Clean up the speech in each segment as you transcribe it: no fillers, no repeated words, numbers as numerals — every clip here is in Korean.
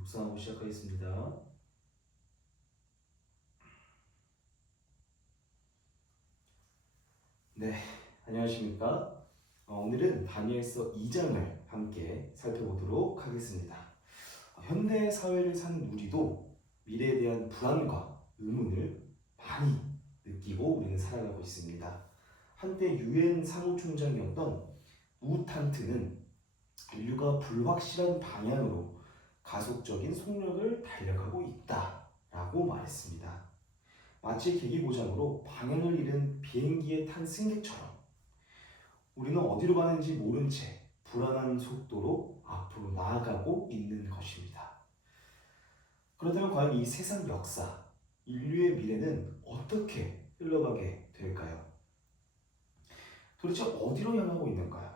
묵상하고 시작하겠습니다. 네, 안녕하십니까? 오늘은 다니엘서 2장을 함께 살펴보도록 하겠습니다. 현대 사회를 사는 우리도 미래에 대한 불안과 의문을 많이 느끼고 우리는 살아가고 있습니다. 한때 유엔 사무총장이었던 우탄트는 인류가 불확실한 방향으로 가속적인 속력을 달려가고 있다라고 말했습니다. 마치 계기고장으로 방향을 잃은 비행기에 탄 승객처럼 우리는 어디로 가는지 모른 채 불안한 속도로 앞으로 나아가고 있는 것입니다. 그렇다면 과연 이 세상 역사, 인류의 미래는 어떻게 흘러가게 될까요? 도대체 어디로 향하고 있는가요?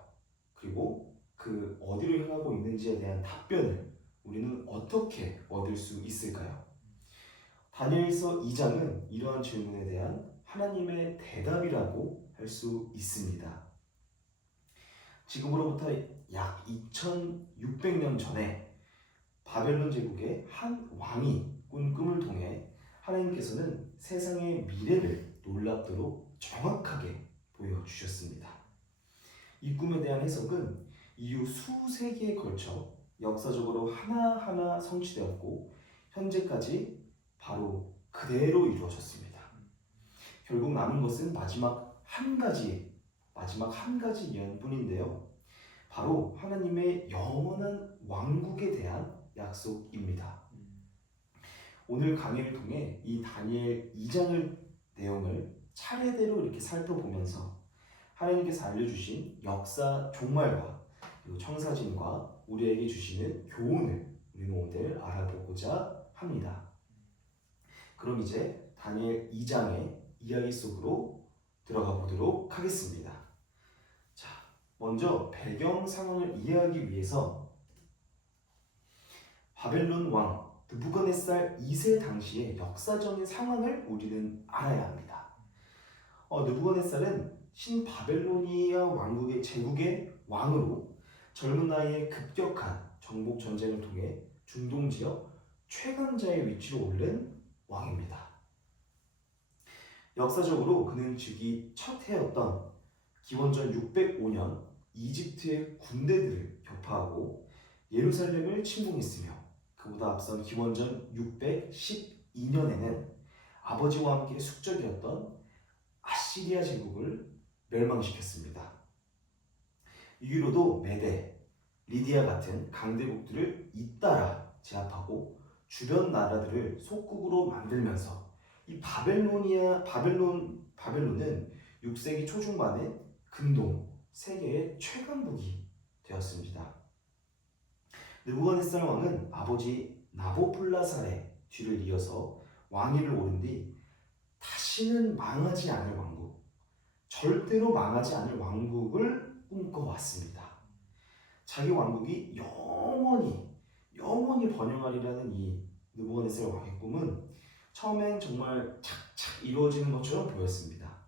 그리고 그 어디로 향하고 있는지에 대한 답변을 우리는 어떻게 얻을 수 있을까요? 다니엘서 2장은 이러한 질문에 대한 하나님의 대답이라고 할 수 있습니다. 지금으로부터 약 2600년 전에 바벨론 제국의 한 왕이 꾼 꿈을 통해 하나님께서는 세상의 미래를 놀랍도록 정확하게 보여주셨습니다. 이 꿈에 대한 해석은 이후 수세기에 걸쳐 역사적으로 하나하나 성취되었고 현재까지 바로 그대로 이루어졌습니다. 결국 남은 것은 마지막 한 가지 예언뿐인데요. 바로 하나님의 영원한 왕국에 대한 약속입니다. 오늘 강의를 통해 이 다니엘 2장의 내용을 차례대로 이렇게 살펴보면서 하나님께서 알려주신 역사 종말과 그리고 청사진과 우리에게 주시는 교훈을 우리는 오늘 알아보고자 합니다. 그럼 이제 다니엘 2장의 이야기 속으로 들어가 보도록 하겠습니다. 자, 먼저 배경 상황을 이해하기 위해서 바벨론 왕 느부갓네살 2세 당시의 역사적인 상황을 우리는 알아야 합니다. 느부갓네살은 신바벨로니아 왕국의 제국의 왕으로 젊은 나이에 급격한 정복 전쟁을 통해 중동 지역 최강자의 위치로 오른 왕입니다. 역사적으로 그는 즉위 첫 해였던 기원전 605년 이집트의 군대들을 격파하고 예루살렘을 침공했으며 그보다 앞선 기원전 612년에는 아버지와 함께 숙적이었던 아시리아 제국을 멸망시켰습니다. 이후로도 메데, 리디아 같은 강대국들을 잇따라 제압하고 주변 나라들을 속국으로 만들면서 이 바벨론은 6세기 초중반에 근동 세계의 최강국이 되었습니다. 느부갓네살 왕은 아버지 나보불라살의 뒤를 이어서 왕위를 오른 뒤 다시는 망하지 않을 왕국, 절대로 망하지 않을 왕국을 꿈꿔왔습니다. 자기 왕국이 영원히 번영하리라는 이 느부갓네살 왕의 꿈은 처음엔 정말 착착 이루어지는 것처럼 보였습니다.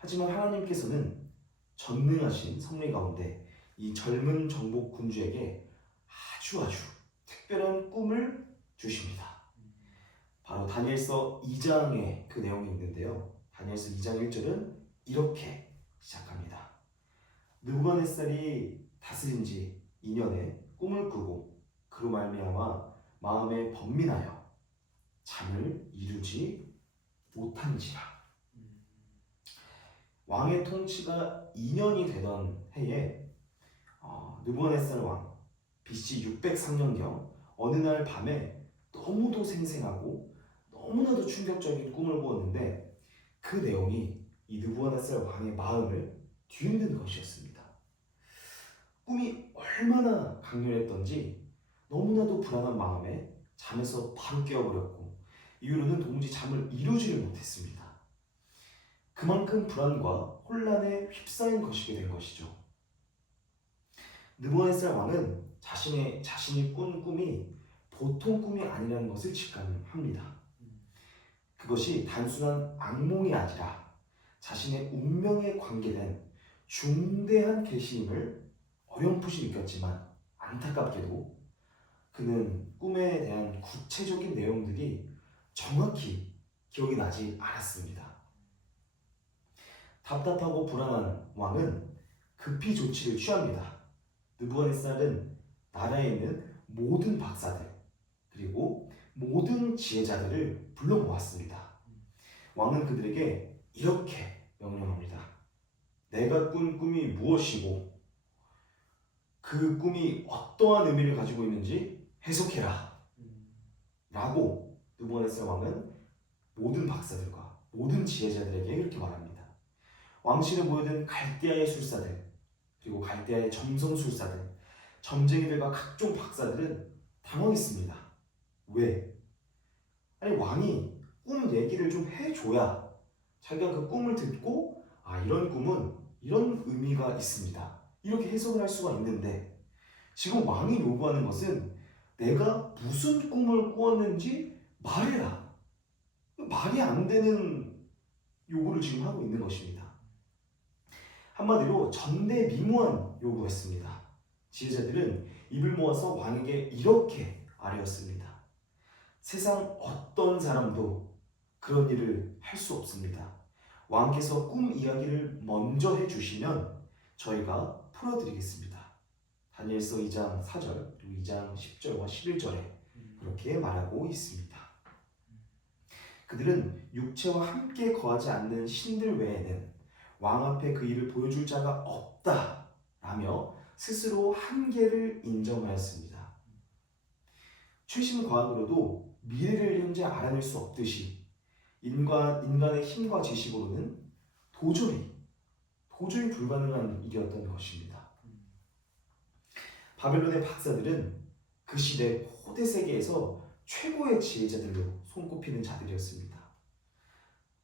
하지만 하나님께서는 전능하신 섭리 가운데 이 젊은 정복 군주에게 아주 특별한 꿈을 주십니다. 바로 다니엘서 2장에 그 내용이 있는데요. 다니엘서 2장 1절은 이렇게 시작합니다. 느부갓네살이 다스린 지 2년에 꿈을 꾸고 그로 말미암아 마음에 번민하여 잠을 이루지 못한지라. 왕의 통치가 2년이 되던 해에 느부갓네살 왕 BC 603년경 어느 날 밤에 너무도 생생하고 너무나도 충격적인 꿈을 꾸었는데 그 내용이 이 느부갓네살 왕의 마음을 뒤흔든 것이었습니다. 꿈이 얼마나 강렬했던지 너무나도 불안한 마음에 잠에서 바로 깨어버렸고 이후로는 도무지 잠을 이루지를 못했습니다. 그만큼 불안과 혼란에 휩싸인 것이게 된 것이죠. 느부갓네살 왕은 자신이 꾼 꿈이 보통 꿈이 아니라는 것을 직감합니다. 그것이 단순한 악몽이 아니라 자신의 운명에 관계된 중대한 계시임을 어렴풋이 느꼈지만 안타깝게도 그는 꿈에 대한 구체적인 내용들이 정확히 기억이 나지 않았습니다. 답답하고 불안한 왕은 급히 조치를 취합니다. 느부갓네살은 나라에 있는 모든 박사들 그리고 모든 지혜자들을 불러 모았습니다. 왕은 그들에게 이렇게 명령합니다. 내가 꾼 꿈이 무엇이고 그 꿈이 어떠한 의미를 가지고 있는지 해석해라. 라고 느부갓네살 왕은 모든 박사들과 모든 지혜자들에게 이렇게 말합니다. 왕실에 모여든 갈대아의 술사들 그리고 갈대아의 점성술사들 점쟁이들과 각종 박사들은 당황했습니다. 왜? 아니 왕이 꿈 얘기를 좀 해줘야 자기가 그 꿈을 듣고 이런 꿈은 이런 의미가 있습니다. 이렇게 해석을 할 수가 있는데 지금 왕이 요구하는 것은 내가 무슨 꿈을 꾸었는지 말해라. 말이 안 되는 요구를 지금 하고 있는 것입니다. 한마디로 전대미무한 요구였습니다. 지혜자들은 입을 모아서 왕에게 이렇게 아뢰었습니다. 세상 어떤 사람도 그런 일을 할 수 없습니다. 왕께서 꿈 이야기를 먼저 해주시면 저희가 풀어드리겠습니다. 다니엘서 2장 4절 그리고 2장 10절과 11절에 그렇게 말하고 있습니다. 그들은 육체와 함께 거하지 않는 신들 외에는 왕 앞에 그 일을 보여줄 자가 없다라며 스스로 한계를 인정하였습니다. 최신 과학으로도 미래를 현재 알아낼 수 없듯이 인간의 힘과 지식으로는 도저히 불가능한 일이었던 것입니다. 바벨론의 박사들은 그 시대 고대 세계에서 최고의 지혜자들로 손꼽히는 자들이었습니다.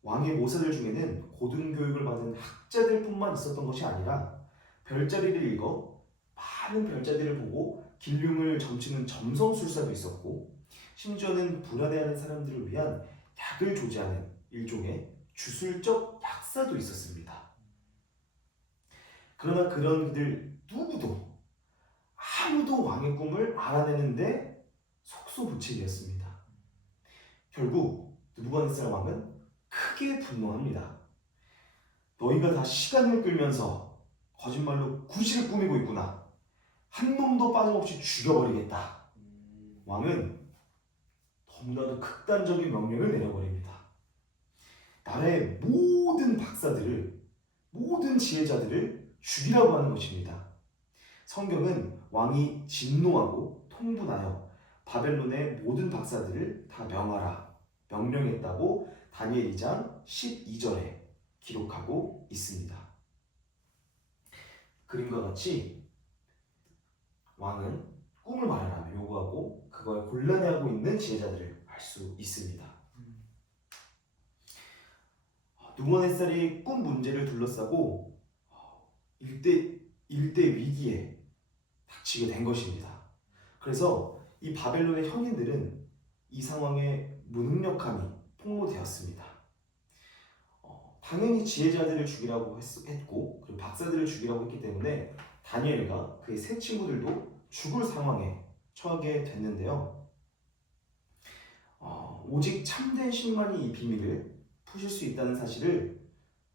왕의 모사들 중에는 고등교육을 받은 학자들뿐만 있었던 것이 아니라 별자리를 읽어 많은 별자리를 보고 길흉을 점치는 점성술사도 있었고 심지어는 불안해하는 사람들을 위한 약을 조제하는 일종의 주술적 약사도 있었습니다. 그러나 그런 그들 아무도 왕의 꿈을 알아내는데 속수무책이었습니다. 결국 느부갓네살 왕은 크게 분노합니다. 너희가 다 시간을 끌면서 거짓말로 구실을 꾸미고 있구나. 한 놈도 빠짐없이 죽여버리겠다. 왕은 너무나도 극단적인 명령을 내려버립니다. 나라의 모든 박사들을, 모든 지혜자들을 죽이라고 하는 것입니다. 성경은 왕이 진노하고 통분하여 바벨론의 모든 박사들을 다 명하라 명령했다고 다니엘 2장 12절에 기록하고 있습니다. 그림과 같이 왕은 꿈을 말하라며 요구하고 그거에 곤란해하고 있는 지혜자들을 알 수 있습니다. 느부갓네살이 꿈 문제를 둘러싸고 일대 위기에 닥치게 된 것입니다. 그래서 이 바벨론의 현인들은 이 상황에 무능력함이 폭로되었습니다. 당연히 지혜자들을 죽이라고 했고 그리고 박사들을 죽이라고 했기 때문에 다니엘과 그의 세 친구들도 죽을 상황에 처하게 됐는데요. 오직 참된 신만이 이 비밀을 푸실 수 있다는 사실을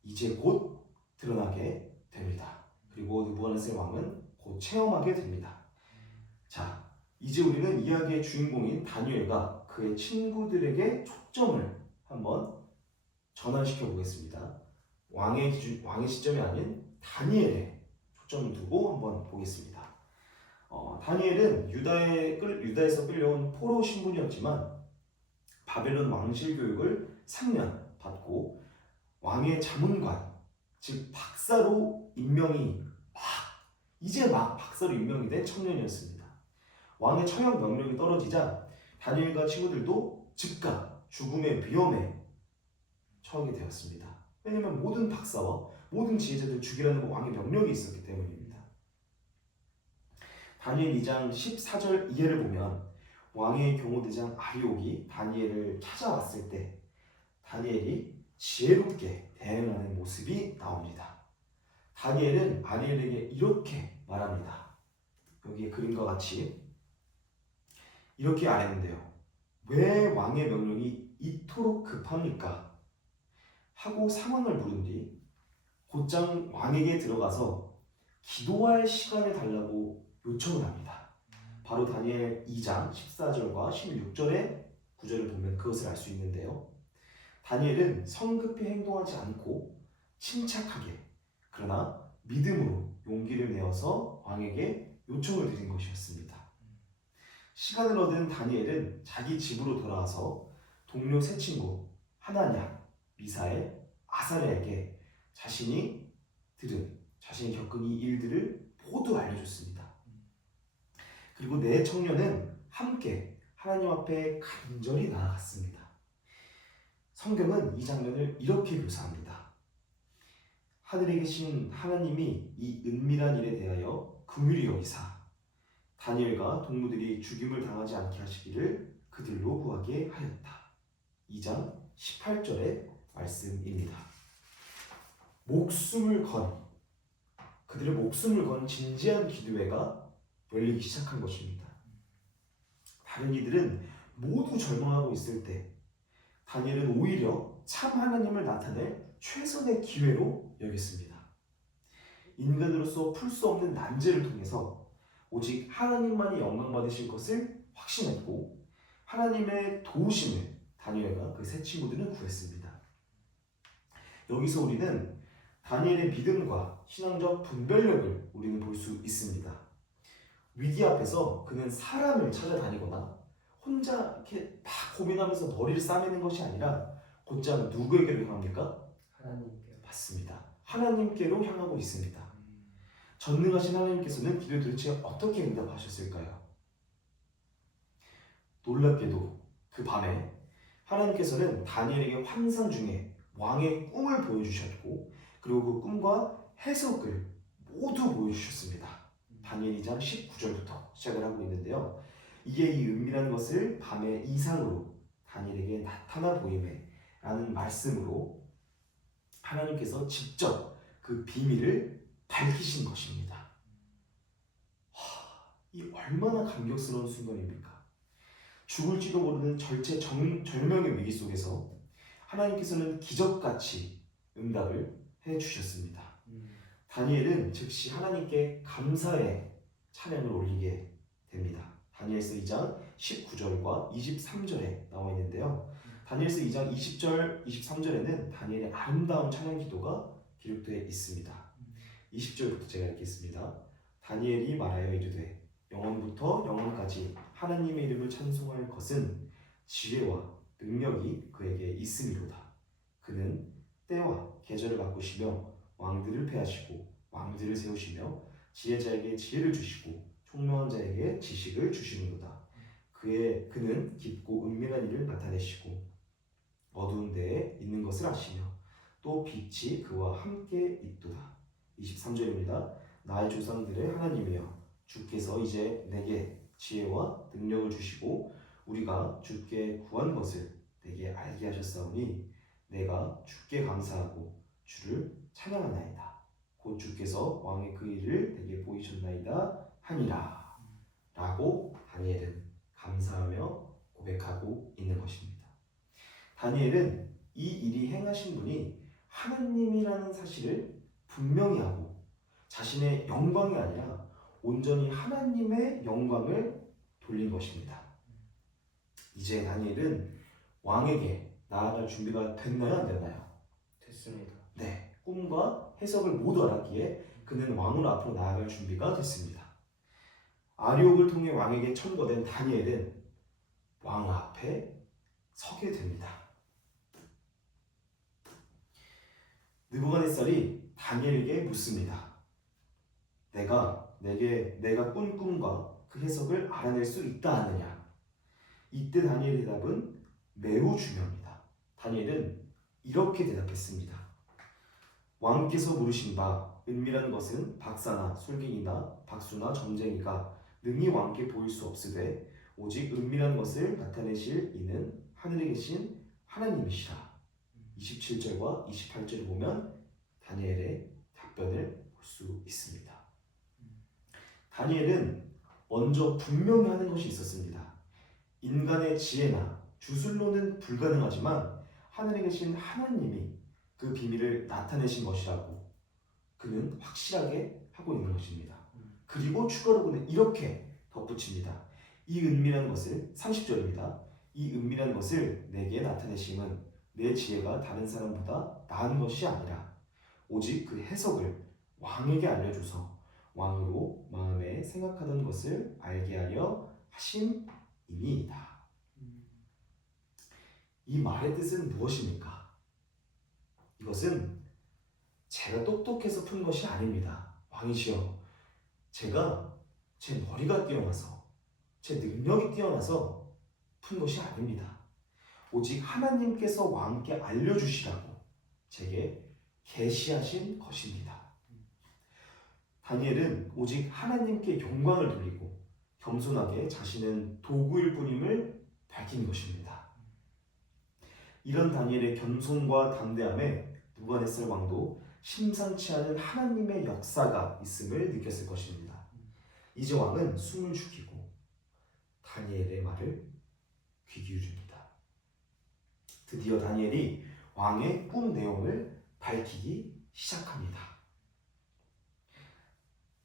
이제 곧 드러나게 됩니다. 그리고 느부갓네살 왕은 곧 체험하게 됩니다. 자, 이제 우리는 이야기의 주인공인 다니엘과 그의 친구들에게 초점을 한번 전환시켜 보겠습니다. 왕의 시점이 아닌 다니엘에 초점을 두고 한번 보겠습니다. 다니엘은 유다에서 끌려온 포로 신분이었지만 바벨론 왕실 교육을 3년 받고 왕의 자문관, 즉 박사로 이제 막 박사로 임명이 된 청년이었습니다. 왕의 처형 명령이 떨어지자 다니엘과 친구들도 즉각 죽음의 위험에 처하게 되었습니다. 왜냐하면 모든 박사와 모든 지혜자들 죽이라는 왕의 명령이 있었기 때문입니다. 다니엘 2장 14절 이해를 보면 왕의 경호대장 아리옥이 다니엘을 찾아왔을 때 다니엘이 지혜롭게 대응하는 모습이 나옵니다. 다니엘은 아리엘에게 이렇게 말합니다. 여기에 그림과 같이 이렇게 아뢰는데요. 왜 왕의 명령이 이토록 급합니까? 하고 상황을 물은 뒤 곧장 왕에게 들어가서 기도할 시간을 달라고 요청을 합니다. 바로 다니엘 2장 14절과 16절의 구절을 보면 그것을 알 수 있는데요. 다니엘은 성급히 행동하지 않고 침착하게 그러나 믿음으로 용기를 내어서 왕에게 요청을 드린 것이었습니다. 시간을 얻은 다니엘은 자기 집으로 돌아와서 동료 세 친구 하나냐, 미사엘, 아사랴에게 자신이 겪은 이 일들을 모두 알려줬습니다. 그리고 네 청년은 함께 하나님 앞에 간절히 나아갔습니다. 성경은 이 장면을 이렇게 묘사합니다. 하늘에 계신 하나님이 이 은밀한 일에 대하여 긍휼히 여기사 다니엘과 동무들이 죽임을 당하지 않게 하시기를 그들로 구하게 하였다. 2장 18절의 말씀입니다. 그들의 목숨을 건 진지한 기도회가 열리기 시작한 것입니다. 다른 이들은 모두 절망하고 있을 때 다니엘은 오히려 참 하나님을 나타낼 최선의 기회로 여겼습니다. 인간으로서 풀 수 없는 난제를 통해서 오직 하나님만이 영광 받으실 것을 확신했고 하나님의 도우심을 다니엘과 그 세 친구들은 구했습니다. 여기서 우리는 다니엘의 믿음과 신앙적 분별력을 우리는 볼 수 있습니다. 위기 앞에서 그는 사람을 찾아다니거나 혼자 이렇게 막 고민하면서 머리를 싸매는 것이 아니라 곧장 누구에게로 향합니까? 하나님께로. 맞습니다. 하나님께로 향하고 있습니다. 전능하신 하나님께서는 기도에 도대체 어떻게 응답하셨을까요? 놀랍게도 그 밤에 하나님께서는 다니엘에게 환상 중에 왕의 꿈을 보여주셨고 그리고 그 꿈과 해석을 모두 보여주셨습니다. 다니엘 2장 19절부터 시작을 하고 있는데요. 이게 이 은밀한 것을 밤의 이상으로 다니엘에게 나타나 보임에 라는 말씀으로 하나님께서 직접 그 비밀을 밝히신 것입니다. 이 얼마나 감격스러운 순간입니까? 죽을지도 모르는 절명의 위기 속에서 하나님께서는 기적같이 응답을 해주셨습니다. 다니엘은 즉시 하나님께 감사의 찬양을 올리게 됩니다. 다니엘서 2장 19절과 23절에 나와 있는데요. 다니엘서 2장 20절, 23절에는 다니엘의 아름다운 찬양 기도가 기록되어 있습니다. 20절부터 제가 읽겠습니다. 다니엘이 말하여 이르되 영원부터 영원까지 하나님의 이름을 찬송할 것은 지혜와 능력이 그에게 있음이로다. 그는 때와 계절을 바꾸시며 왕들을 패하시고 왕들을 세우시며 지혜자에게 지혜를 주시고 총명한 자에게 지식을 주시는도다. 그는 깊고 은밀한 일을 나타내시고 어두운 데에 있는 것을 아시며 또 빛이 그와 함께 있도다. 23절입니다. 나의 조상들의 하나님이여 주께서 이제 내게 지혜와 능력을 주시고 우리가 주께 구한 것을 내게 알게 하셨사오니 내가 주께 감사하고 주를 찬양하나이다. 곧 주께서 왕의 그 일을 내게 보이셨나이다 하니라. 라고 다니엘은 감사하며 고백하고 있는 것입니다. 다니엘은 이 일이 행하신 분이 하나님이라는 사실을 분명히 하고 자신의 영광이 아니라 온전히 하나님의 영광을 돌린 것입니다. 이제 다니엘은 왕에게 나아갈 준비가 됐나요? 안 됐나요? 됐습니다. 네, 꿈과 해석을 모두 알았기에 그는 왕으로 앞으로 나아갈 준비가 됐습니다. 아리옥을 통해 왕에게 청거된 다니엘은 왕 앞에 서게 됩니다. 느부갓네살이 다니엘에게 묻습니다. 내가 꾼 꿈과 그 해석을 알아낼 수 있다 하느냐? 이때 다니엘의 대답은 매우 중요합니다. 다니엘은 이렇게 대답했습니다. 왕께서 물으신 바 은밀한 것은 박사나 술객이나 박수나 점쟁이가 능히 왕께 보일 수 없으되 오직 은밀한 것을 나타내실 이는 하늘에 계신 하나님이시라. 27절과 28절을 보면 다니엘의 답변을 볼 수 있습니다. 다니엘은 먼저 분명히 하는 것이 있었습니다. 인간의 지혜나 주술로는 불가능하지만 하늘에 계신 하나님이 그 비밀을 나타내신 것이라고 그는 확실하게 하고 있는 것입니다. 그리고 추가로 그는 이렇게 덧붙입니다. 이 은밀한 것을 30절입니다. 이 은밀한 것을 내게 나타내심은 내 지혜가 다른 사람보다 나은 것이 아니라 오직 그 해석을 왕에게 알려줘서 왕으로 마음에 생각하던 것을 알게 하려 하심이니이다. 이 말의 뜻은 무엇입니까? 이것은 제가 똑똑해서 푼 것이 아닙니다. 왕이시여, 제가 제 머리가 뛰어나서 제 능력이 뛰어나서 푼 것이 아닙니다. 오직 하나님께서 왕께 알려주시라고 제게 계시하신 것입니다. 다니엘은 오직 하나님께 영광을 돌리고 겸손하게 자신은 도구일 뿐임을 밝힌 것입니다. 이런 다니엘의 겸손과 담대함에 느부갓네살 왕도 심상치 않은 하나님의 역사가 있음을 느꼈을 것입니다. 이제 왕은 숨을 죽이고 다니엘의 말을 귀 기울입니다. 드디어 다니엘이 왕의 꿈 내용을 밝히기 시작합니다.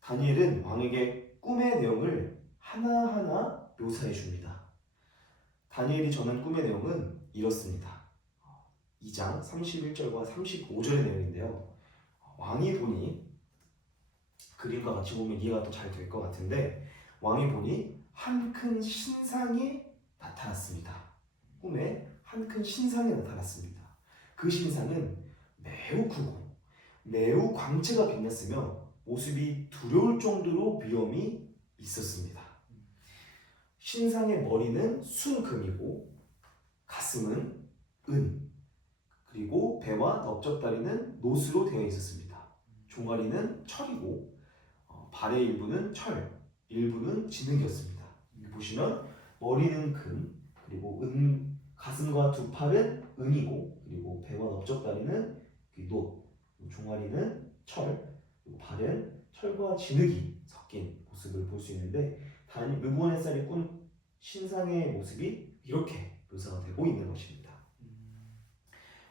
다니엘은 왕에게 꿈의 내용을 하나하나 묘사해 줍니다. 다니엘이 전한 꿈의 내용은 이렇습니다. 2장 31절과 35절의 내용인데요. 왕이 보니, 그림과 같이 보면 이해가 더 잘 될 것 같은데, 왕이 보니 한 큰 신상이 나타났습니다. 꿈에 한 큰 신상이 나타났습니다. 그 신상은 매우 크고 매우 광채가 빛났으며 모습이 두려울 정도로 위엄이 있었습니다. 신상의 머리는 순금이고 가슴은 은, 그리고 배와 넓적다리는 노스로 되어 있었습니다. 종아리는 철이고 발의 일부는 철, 일부는 진흙이었습니다. 여기 보시면 머리는 금, 그리고 가슴과 두 팔은 은이고, 그리고 배와 넓적다리는 노, 종아리는 철, 그리고 발은 철과 진흙이 섞인 모습을 볼 수 있는데, 느부갓네살이 꾼 신상의 모습이 이렇게 묘사가 되고 있는 것입니다.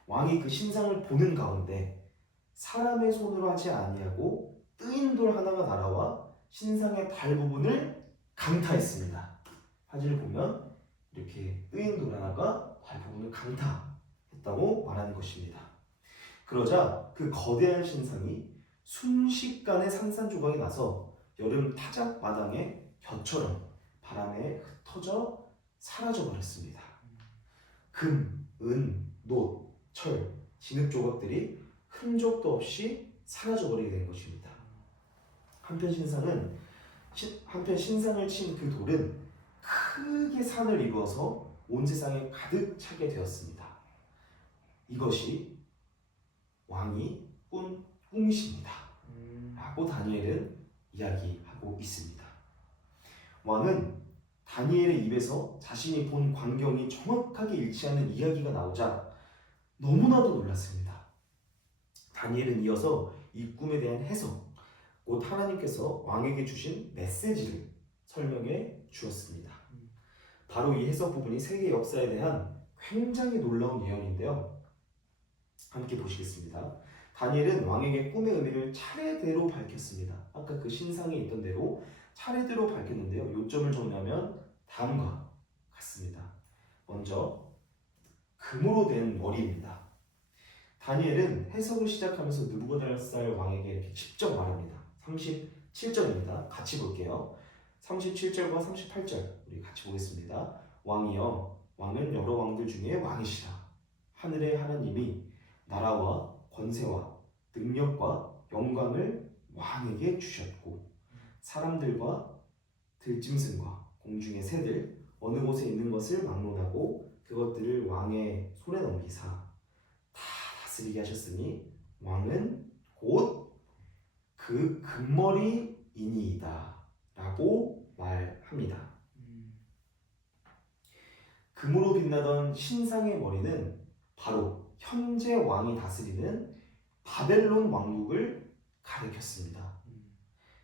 왕이 그 신상을 보는 가운데 사람의 손으로 하지 아니하고 뜨인 돌 하나가 날아와 신상의 발 부분을 강타했습니다. 사진을 보면 이렇게 뜨인 돌 하나가 발 부분을 강타했다고 말하는 것입니다. 그러자 그 거대한 신상이 순식간에 산산조각이 나서 여름 타작 마당의 벼처럼 바람에 흩어져 사라져 버렸습니다. 금, 은, 노, 철, 진흙 조각들이 흔적도 없이 사라져 버리게 된 것입니다. 한편 신상을 친 그 돌은 크게 산을 이루어서 온 세상에 가득 차게 되었습니다. 이것이 왕이 꾼 꿈이십니다. 라고 다니엘은 이야기하고 있습니다. 왕은 다니엘의 입에서 자신이 본 광경이 정확하게 일치하는 이야기가 나오자 너무나도 놀랐습니다. 다니엘은 이어서 이 꿈에 대한 해석, 곧 하나님께서 왕에게 주신 메시지를 설명해 주었습니다. 바로 이 해석 부분이 세계 역사에 대한 굉장히 놀라운 예언인데요. 함께 보시겠습니다. 다니엘은 왕에게 꿈의 의미를 차례대로 밝혔습니다. 아까 그 신상에 있던 대로 차례대로 밝혔는데요. 요점을 정리하면 다음과 같습니다. 먼저 금으로 된 머리입니다. 다니엘은 해석을 시작하면서 느부갓네살 왕에게 이렇게 직접 말합니다. 37절입니다. 같이 볼게요. 37절과 38절 우리 같이 보겠습니다. 왕이여, 왕은 여러 왕들 중에 왕이시라. 하늘의 하나님이 나라와 권세와 능력과 영광을 왕에게 주셨고, 사람들과 들짐승과 공중의 새들 어느 곳에 있는 것을 막론하고 그것들을 왕의 손에 넘기사 다 다스리게 하셨으니 왕은 곧 그 금머리이니이다 라고 말합니다. 금으로 빛나던 신상의 머리는 바로 현재 왕이 다스리는 바벨론 왕국을 가리켰습니다.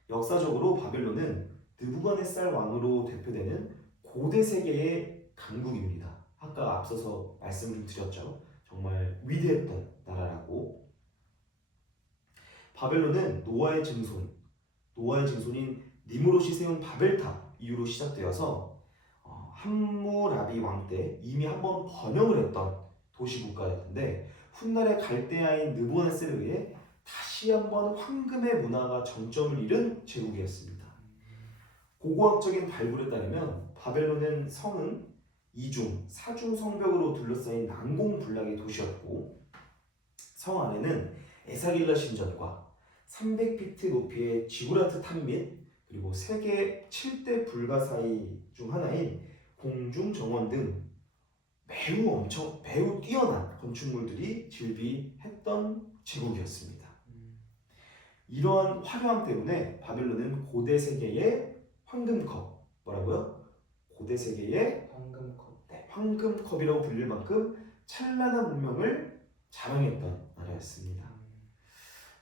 역사적으로 바벨론은 느부갓네살 왕으로 대표되는 고대 세계의 강국입니다. 아까 앞서서 말씀 좀 드렸죠. 정말 위대했던 나라라고. 바벨론은 노아의 증손인 니무롯이 세운 바벨탑 이후로 시작되어서 함무라비 왕 때 이미 한번 번영을 했던 도시 국가였는데 훗날에 갈대아인 느부갓네살에 의해 다시 한번 황금의 문화가 정점을 잃은 제국이었습니다. 고고학적인 발굴에 따르면 바벨론은 성은 이중, 사중 성벽으로 둘러싸인 난공불락의 도시였고 성 안에는 에사길라 신전과 300피트 높이의 지구라트 탑 및 그리고 세계 7대 불가사의 중 하나인 공중정원 등 매우 뛰어난 건축물들이 즐비했던 제국이었습니다. 이러한 화려함 때문에 바벨론은 고대 세계의 황금컵, 뭐라고요? 고대 세계의 황금컵. 네, 황금컵이라고 불릴 만큼 찬란한 문명을 자랑했던 나라였습니다.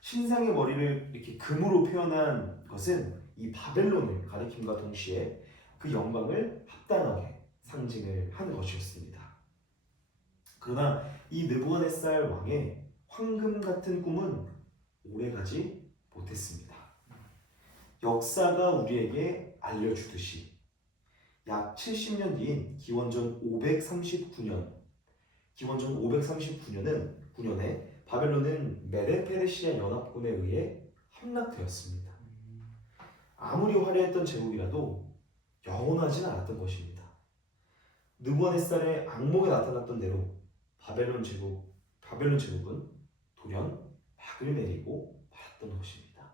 신상의 머리를 이렇게 금으로 표현한 것은 이 바벨론을 가리킴과 동시에 그 영광을 합당하게 상징을 한 것이었습니다. 그러나 이 느부갓네살 왕의 황금 같은 꿈은 오래가지 못했습니다. 역사가 우리에게 알려주듯이 약 70년 뒤인 기원전 539년에 바벨론은 메데페르시아 연합군에 의해 함락되었습니다. 아무리 화려했던 제국이라도 영원하진 않았던 것입니다. 느부갓네살의 악몽에 나타났던 대로 바벨론 제국은 돌연 막을 내리고 말았던 것입니다.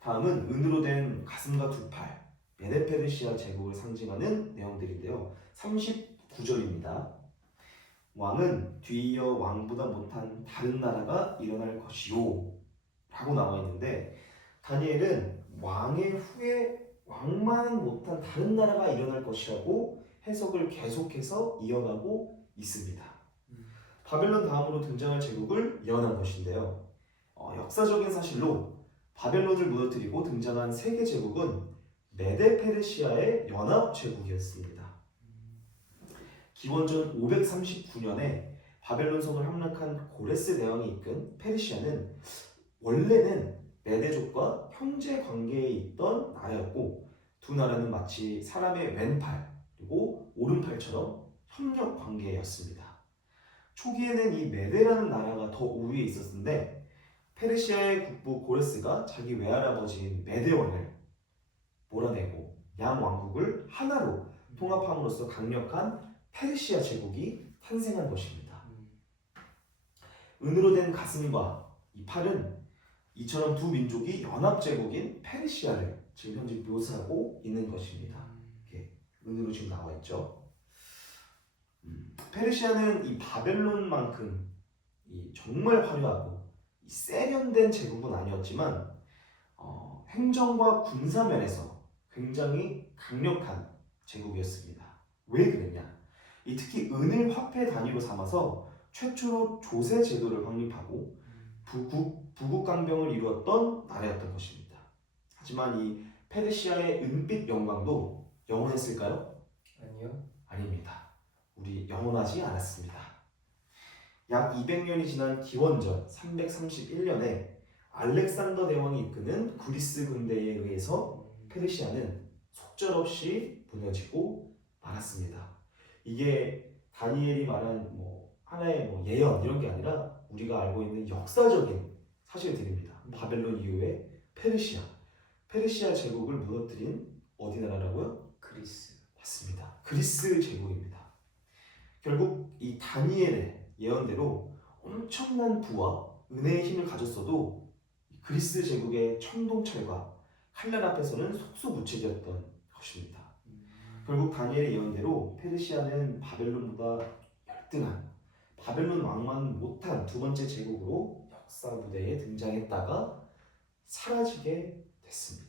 다음은 은으로 된 가슴과 두 팔, 메데페르시아 제국을 상징하는 내용들인데요. 39절입니다. 왕은 뒤이어 왕보다 못한 다른 나라가 일어날 것이요 라고 나와 있는데 다니엘은 왕의 후에 왕만 못한 다른 나라가 일어날 것이라고 해석을 계속해서 이어가고 있습니다. 바벨론 다음으로 등장할 제국을 예언한 것인데요. 역사적인 사실로 바벨론을 무너뜨리고 등장한 세계 제국은 메데페르시아의 연합 제국이었습니다. 기원전 539년에 바벨론 성을 함락한 고레스 대왕이 이끈 페르시아는 원래는 메데족과 형제 관계에 있던 나라였고 두 나라는 마치 사람의 왼팔 그리고 오른팔처럼 협력 관계였습니다. 초기에는 이 메데라는 나라가 더 우위에 있었는데 페르시아의 국부 고레스가 자기 외할아버지인 메데원을 몰아내고 양 왕국을 하나로 통합함으로써 강력한 페르시아 제국이 탄생한 것입니다. 은으로 된 가슴과 이 팔은 이처럼 두 민족이 연합 제국인 페르시아를 지금 현재 묘사하고 있는 것입니다. 이렇게 은으로 지금 나와 있죠. 페르시아는 이 바벨론만큼 정말 화려하고 세련된 제국은 아니었지만 행정과 군사 면에서 굉장히 강력한 제국이었습니다. 왜 그랬냐? 특히 은을 화폐 단위로 삼아서 최초로 조세 제도를 확립하고 부국강병을 이루었던 나라였던 것입니다. 하지만 이 페르시아의 은빛 영광도 영원했을까요? 아니요. 아닙니다. 우리 영원하지 않았습니다. 약 200년이 지난 기원전 331년에 알렉산더 대왕이 이끄는 그리스 군대에 의해서 페르시아는 속절없이 무너지고 말았습니다. 이게 다니엘이 말한 하나의 예언 이런 게 아니라 우리가 알고 있는 역사적인 사실들입니다. 바벨론 이후에 페르시아 제국을 무너뜨린 어디 나라라고요? 그리스. 맞습니다. 그리스 제국입니다. 결국 이 다니엘의 예언대로 엄청난 부와 은혜의 힘을 가졌어도 그리스 제국의 천동철과 칼날 앞에서는 속수무책이었던 것입니다. 결국 다니엘의 예언대로 페르시아는 바벨론보다 열등한 바벨론 왕만 못한 두 번째 제국으로 역사 무대에 등장했다가 사라지게 됐습니다.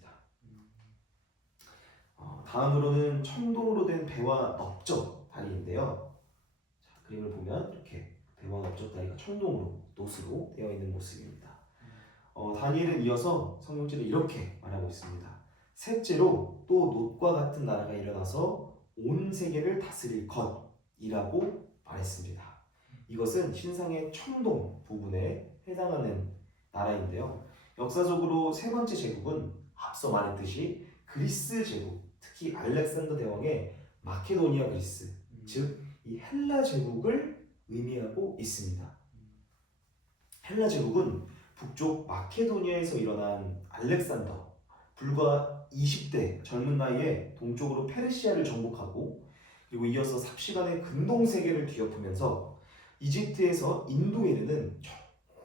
다음으로는 천동으로 된 배와 넓적 다리인데요. 자, 그림을 보면 이렇게 배와 넓적 다리가 천동으로 놋으로 되어 있는 모습입니다. 다니엘은 이어서 성경책에 이렇게 말하고 있습니다. 셋째로 또 놋과 같은 나라가 일어나서 온 세계를 다스릴 것이라고 말했습니다. 이것은 신상의 청동 부분에 해당하는 나라인데요. 역사적으로 세 번째 제국은 앞서 말했듯이 그리스 제국, 특히 알렉산더 대왕의 마케도니아 그리스, 즉 이 헬라 제국을 의미하고 있습니다. 헬라 제국은 북쪽 마케도니아에서 일어난 알렉산더, 불과 20대 젊은 나이에 동쪽으로 페르시아를 정복하고 그리고 이어서 삽시간에 근동 세계를 뒤엎으면서 이집트에서 인도에 이르는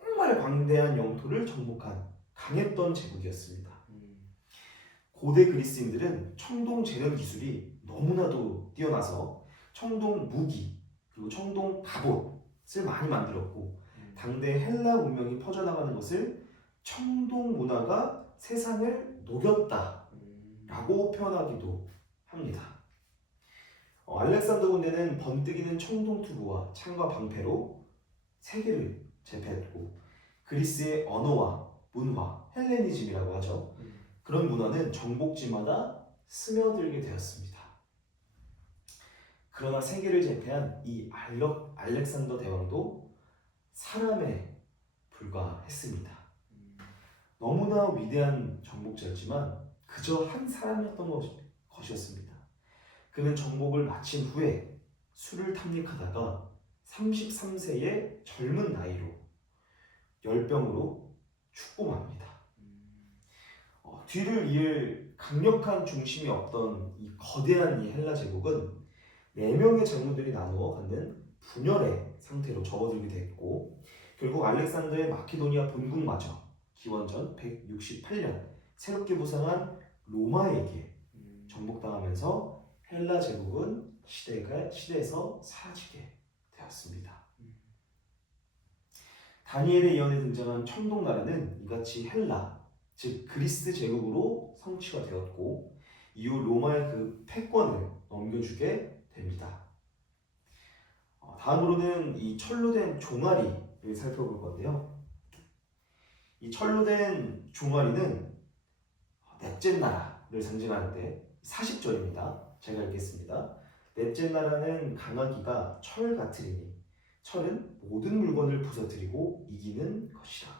정말 광대한 영토를 정복한 강했던 제국이었습니다. 고대 그리스인들은 청동 재련 기술이 너무나도 뛰어나서 청동 무기 그리고 청동 갑옷을 많이 만들었고 당대 헬라 문명이 퍼져나가는 것을 청동 문화가 세상을 녹였다라고 표현하기도 합니다. 알렉산더 군대는 번뜩이는 청동 투구와 창과 방패로 세계를 제패했고 그리스의 언어와 문화, 헬레니즘이라고 하죠. 그런 문화는 정복지마다 스며들게 되었습니다. 그러나 세계를 제패한 이 알렉산더 대왕도 사람에 불과했습니다. 너무나 위대한 정복자였지만 그저 한 사람이었던 것이었습니다. 그는 정복을 마친 후에 술을 탐닉하다가 33세의 젊은 나이로 열병으로 죽고 맙니다. 뒤를 이을 강력한 중심이 없던 이 거대한 이 헬라 제국은 4명의 장군들이 나누어 갖는 분열의 상태로 접어들게 됐고 결국 알렉산더의 마케도니아 본국마저 기원전 168년 새롭게 부상한 로마에게 정복당하면서 헬라 제국은 시대에서 사라지게 되었습니다. 다니엘의 예언에 등장한 청동나라는 이같이 헬라, 즉 그리스 제국으로 성취가 되었고 이후 로마의 그 패권을 넘겨주게 됩니다. 다음으로는 이 철로 된 종아리를 살펴볼 건데요. 이 철로 된 종아리는 넷째 나라를 상징하는데 40절입니다. 제가 읽겠습니다. 넷째 나라는 강하기가 철 같으리니 철은 모든 물건을 부서뜨리고 이기는 것이라.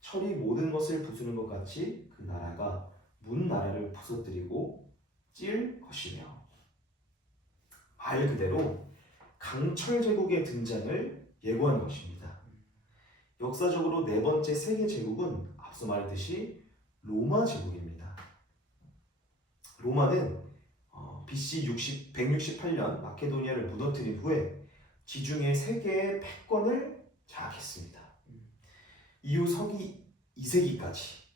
철이 모든 것을 부수는 것 같이 그 나라가 문 나라를 부서뜨리고 찔 것이며. 말 그대로 강철 제국의 등장을 예고한 것입니다. 역사적으로 네 번째 세계 제국은 앞서 말했듯이 로마 제국입니다. 로마는 BC 168년 마케도니아를 무너뜨린 후에 지중해 세계의 패권을 장악했습니다. 이후 서기 2세기까지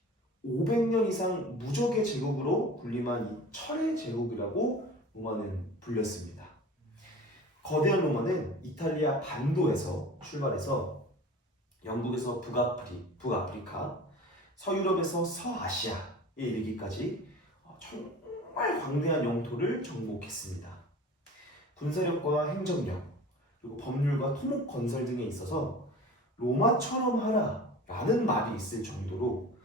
500년 이상 무적의 제국으로 군림한 이 철의 제국이라고 로마는 불렸습니다. 거대한 로마는 이탈리아 반도에서 출발해서 영국에서 북아프리카, 서유럽에서 서아시아에 이르기까지 정말 광대한 영토를 정복했습니다. 군사력과 행정력, 그리고 법률과 토목 건설 등에 있어서 로마처럼 하라라는 말이 있을 정도로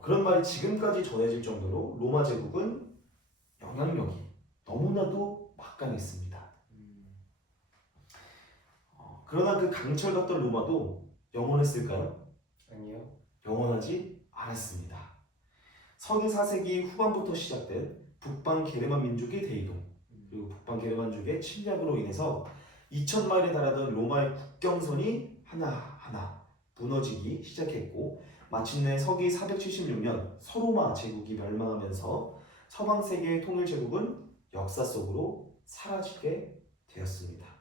그런 말이 지금까지 전해질 정도로 로마 제국은 영향력이 너무나도 막강했습니다. 그러나 그 강철 같던 로마도 영원했을까요? 아니요. 영원하지 않았습니다. 서기 4세기 후반부터 시작된 북방 게르만 민족의 대이동 그리고 북방 게르만족의 침략으로 인해서 2000마일에 달하던 로마의 국경선이 하나하나 무너지기 시작했고 마침내 서기 476년 서로마 제국이 멸망하면서 서방 세계의 통일 제국은 역사 속으로 사라지게 되었습니다.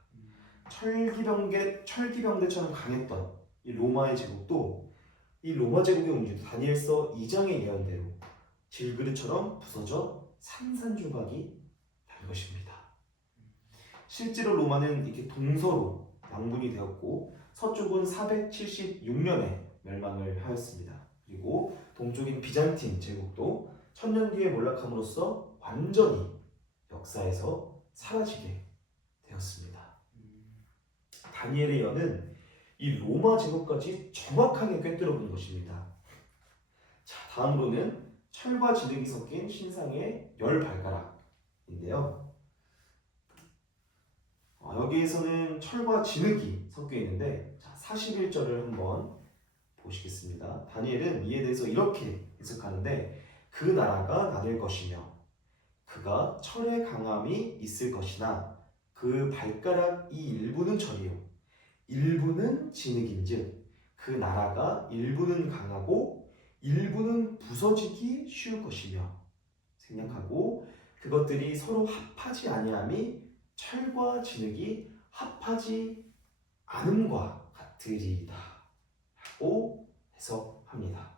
철기병대처럼 강했던 이 로마의 제국도 이 로마 제국의 웅지도 다니엘서 2장의 예언대로 질그릇처럼 부서져 산산조각이 난 것입니다. 실제로 로마는 이렇게 동서로 양분이 되었고 서쪽은 476년에 멸망을 하였습니다. 그리고 동쪽인 비잔틴 제국도 1000년 뒤에 몰락함으로써 완전히 역사에서 사라지게 되었습니다. 다니엘의 예언은 이 로마 제국까지 정확하게 꿰뚫어 본 것입니다. 자, 다음으로는 철과 진흙이 섞인 신상의 10발가락인데요. 여기에서는 철과 진흙이 섞여 있는데, 자, 41절을 한번 보시겠습니다. 다니엘은 이에 대해서 이렇게 해석하는데, 그 나라가 나눌 것이며 그가 철의 강함이 있을 것이나 그 발가락 이 일부는 철이요 일부는 진흙인즉 그 나라가 일부는 강하고 일부는 부서지기 쉬울 것이며 생략하고 그것들이 서로 합하지 아니함이 철과 진흙이 합하지 않음과 같으리이다 라고 해석합니다.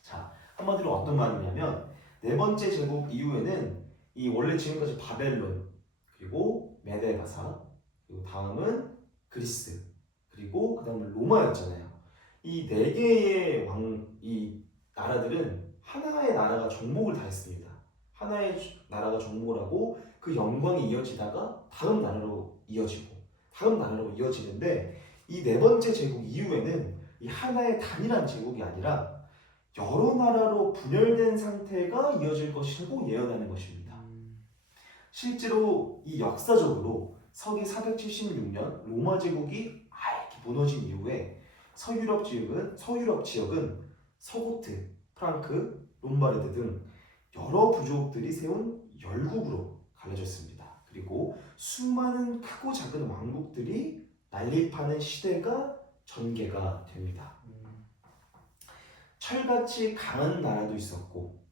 자, 한마디로 어떤 말이냐면 네 번째 제국 이후에는 이 원래 지금까지 바벨론 그리고 메데가사 그리고 다음은 그리스 그리고 그 다음은 로마였잖아요. 이 네 개의 이 나라들은 하나의 나라가 정복을 다 했습니다. 하나의 나라가 정복을 하고 그 영광이 이어지다가 다음 나라로 이어지고 다음 나라로 이어지는데 이 네 번째 제국 이후에는 이 하나의 단일한 제국이 아니라 여러 나라로 분열된 상태가 이어질 것이라고 예언하는 것입니다. 실제로 이 역사적으로 서기 476년 로마 제국이 아예 무너진 이후에 서유럽 지역은 서고트, 프랑크, 롬바르드 등 여러 부족들이 세운 열국으로 갈라졌습니다. 그리고 수많은 크고 작은 왕국들이 난립하는 시대가 전개가 됩니다. 철같이 강한 나라도 있었고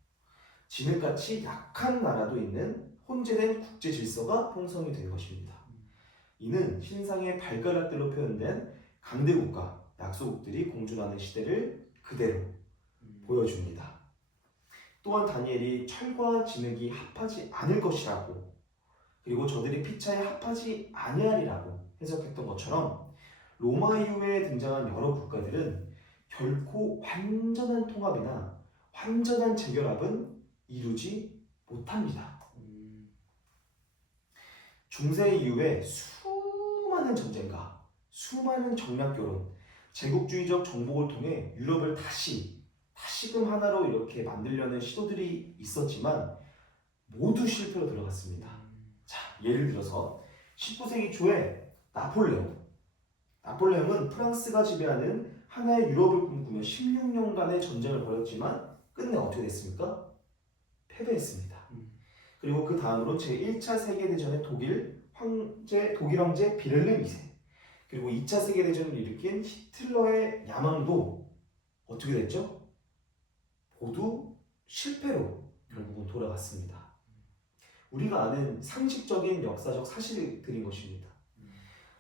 진흙같이 약한 나라도 있는 혼재된 국제 질서가 형성이 된 것입니다. 이는 신상의 발가락들로 표현된 강대국과 약소국들이 공존하는 시대를 그대로 보여줍니다. 또한 다니엘이 철과 진흙이 합하지 않을 것이라고 그리고 저들이 피차에 합하지 아니하리라고 해석했던 것처럼 로마 이후에 등장한 여러 국가들은 결코 완전한 통합이나 완전한 재결합은 이루지 못합니다. 중세 이후에 수많은 전쟁과 수많은 정략교론, 제국주의적 정복을 통해 유럽을 다시금 하나로 이렇게 만들려는 시도들이 있었지만 모두 실패로 들어갔습니다. 자, 예를 들어서 19세기 초에 나폴레옹은 프랑스가 지배하는 하나의 유럽을 꿈꾸며 16년간의 전쟁을 벌였지만 끝내 어떻게 됐습니까? 패배했습니다. 그리고 그 다음으로 제1차 세계대전의 독일 황제 빌헬름 2세 그리고 2차 세계대전을 일으킨 히틀러의 야망도 어떻게 됐죠? 모두 실패로 결국은 돌아갔습니다. 우리가 아는 상식적인 역사적 사실들인 것입니다.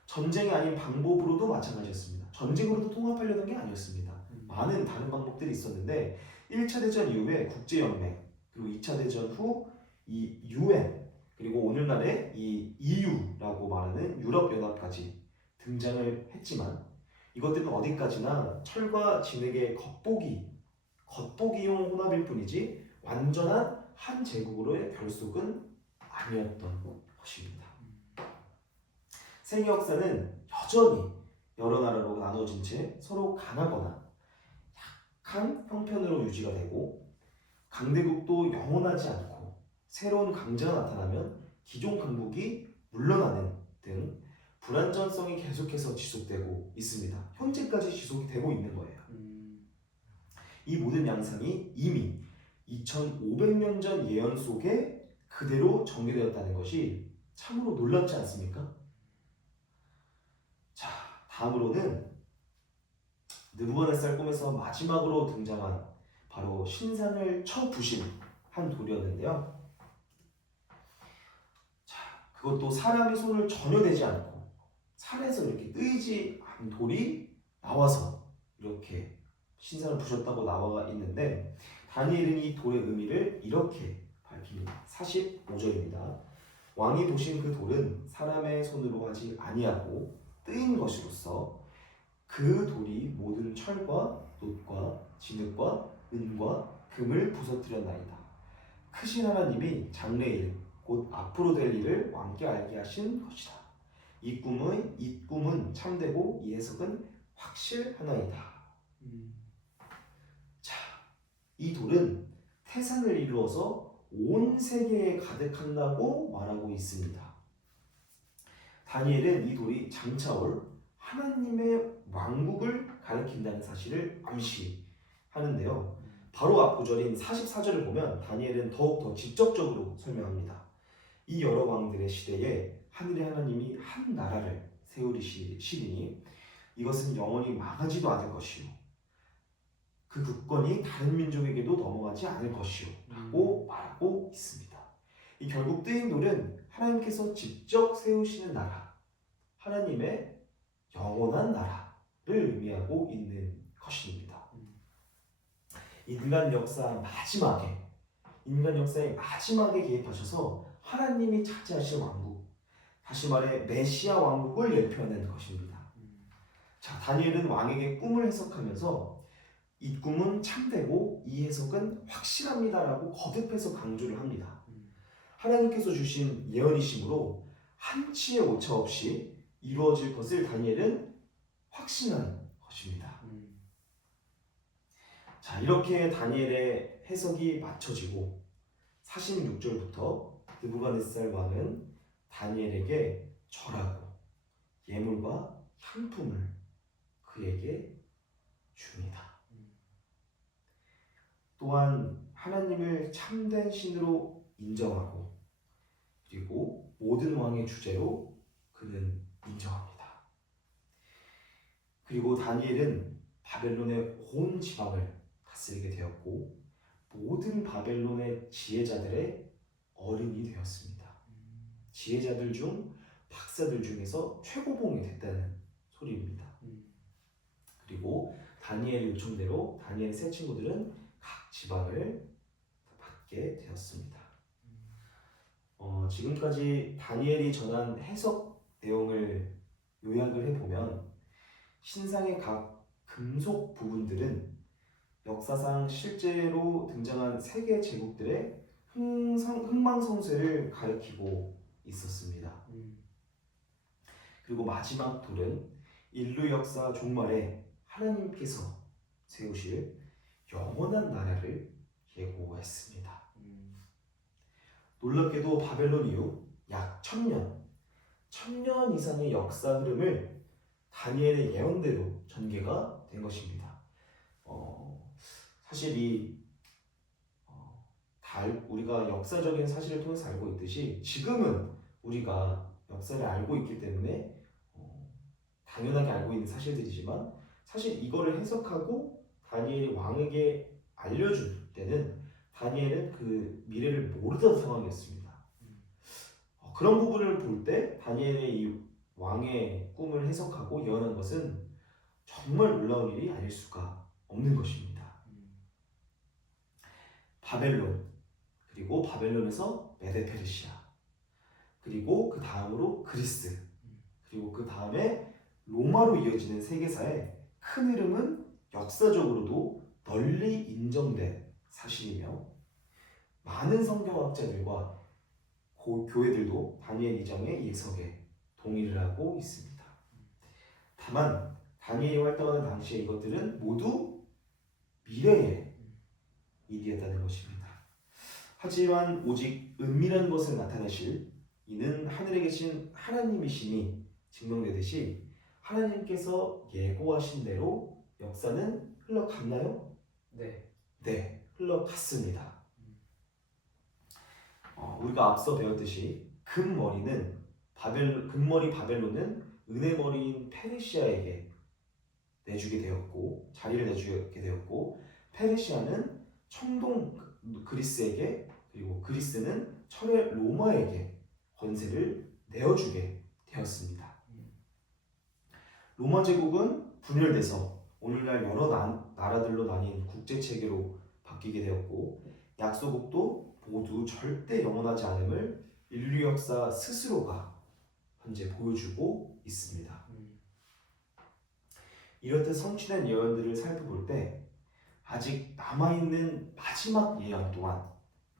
전쟁이 아닌 방법으로도 마찬가지였습니다. 전쟁으로도 통합하려는 게 아니었습니다. 많은 다른 방법들이 있었는데 1차 대전 이후에 국제연맹 그리고 2차 대전 후 이 UN 그리고 오늘날의 이 EU라고 말하는 유럽연합까지 등장을 했지만 이것들은 어디까지나 철과 진흙의 겉보기용 혼합일 뿐이지 완전한 한 제국으로의 결속은 아니었던 것입니다. 세계 역사는 여전히 여러 나라로 나눠진 채 서로 강하거나 약한 형편으로 유지가 되고 강대국도 영원하지 않고 새로운 강자가 나타나면 기존 강국이 물러나는 등 불안전성이 계속해서 지속되고 있습니다. 현재까지 지속이 되고 있는 거예요. 이 모든 양상이 이미 2500년 전 예언 속에 그대로 전개되었다는 것이 참으로 놀랍지 않습니까? 자, 다음으로는 느부갓네살 꿈에서 마지막으로 등장한 바로 신상을 쳐부신 한 돌이었는데요. 자, 그것도 사람의 손을 전혀 대지 않고 산에서 이렇게 뜨이지 않은 돌이 나와서 이렇게 신상을 부셨다고 나와 있는데 다니엘은 이 돌의 의미를 이렇게 밝힙니다. 45절입니다. 왕이 보신 그 돌은 사람의 손으로 하지 아니하고 뜨인 것으로서 그 돌이 모든 철과 놋과 진흙과 은과 금을 부서뜨렸나이다. 크신 하나님이 장래일 곧 앞으로 될 일을 왕께 알게 하신 것이다. 이 꿈은 참되고 이 해석은 확실하나이다. 자, 이 돌은 태산을 이루어서 온 세계에 가득한다고 말하고 있습니다. 다니엘은 이 돌이 장차올 하나님의 왕국을 가리킨다는 사실을 암시하는데요. 바로 앞 구절인 44절을 보면 다니엘은 더욱 더 직접적으로 설명합니다. 이 여러 왕들의 시대에 하늘의 하나님이 한 나라를 세우시리니 이것은 영원히 망하지도 않을 것이요 그 국권이 다른 민족에게도 넘어가지 않을 것이요 라고 말하고 있습니다. 이 결국 뜨인 돌은 하나님께서 직접 세우시는 나라, 하나님의 영원한 나라를 의미하고 있는 것입니다. 인간 역사의 마지막에 개입하셔서 하나님이 차지하실 왕국, 다시 말해 메시아 왕국을 예표하는 것입니다. 자, 다니엘은 왕에게 꿈을 해석하면서 이 꿈은 참되고 이 해석은 확실합니다라고 거듭해서 강조를 합니다. 하나님께서 주신 예언이시므로 한치의 오차 없이 이루어질 것을 다니엘은 확신한 것입니다. 자, 이렇게 다니엘의 해석이 맞춰지고 46절부터 느부갓네살 왕은 다니엘에게 절하고 예물과 향품을 그에게 줍니다. 또한 하나님을 참된 신으로 인정하고 그리고 모든 왕의 주제로 그는 인정합니다. 그리고 다니엘은 바벨론의 온 지방을 다스리게 되었고 모든 바벨론의 지혜자들의 어른이 되었습니다. 지혜자들 중 박사들 중에서 최고봉이 됐다는 소리입니다. 그리고 다니엘의 요청대로 다니엘의 세 친구들은 각 지방을 받게 되었습니다. 지금까지 다니엘이 전한 해석 내용을 요약을 해보면 신상의 각 금속 부분들은 역사상 실제로 등장한 세계 제국들의 흥망성쇠를 가리키고 있었습니다. 그리고 마지막 돌은 인류 역사 종말에 하나님께서 세우실 영원한 나라를 예고했습니다. 놀랍게도 바벨론 이후 약 1000년 이상의 역사 흐름을 다니엘의 예언대로 전개가 된 것입니다. 사실 우리가 역사적인 사실을 통해서 알고 있듯이 지금은 우리가 역사를 알고 있기 때문에 당연하게 알고 있는 사실들이지만 사실 이거를 해석하고 다니엘이 왕에게 알려줄 때는 다니엘은 그 미래를 모르던 상황이었습니다. 그런 부분을 볼 때 다니엘의 이 왕의 꿈을 해석하고 예언한 것은 정말 놀라운 일이 아닐 수가 없는 것입니다. 바벨론, 그리고 바벨론에서 메데페르시아, 그리고 그 다음으로 그리스, 그리고 그 다음에 로마로 이어지는 세계사의 큰 흐름은 역사적으로도 널리 인정된 사실이며 많은 성경학자들과 교회들도 다니엘 2장의 예석에 동의를 하고 있습니다. 다만 다니엘이 활동하는 당시에 이것들은 모두 미래의 일이었다는 것입니다. 하지만 오직 은밀한 것을 나타내실 이는 하늘에 계신 하나님이심이 증명되듯이 하나님께서 예고하신 대로 역사는 흘러갔나요? 네, 흘러갔습니다. 우리가 앞서 배웠듯이 금머리 바벨론은 은혜머리인 페르시아에게 자리를 내주게 되었고 페르시아는 청동 그리스에게 그리고 그리스는 철의 로마에게 권세를 내어주게 되었습니다. 로마 제국은 분열돼서 오늘날 여러 나라들로 나뉜 국제체계로 바뀌게 되었고 약소국도 모두 절대 영원하지 않음을 인류 역사 스스로가 현재 보여주고 있습니다. 이렇듯 성취된 예언들을 살펴볼 때 아직 남아있는 마지막 예언 또한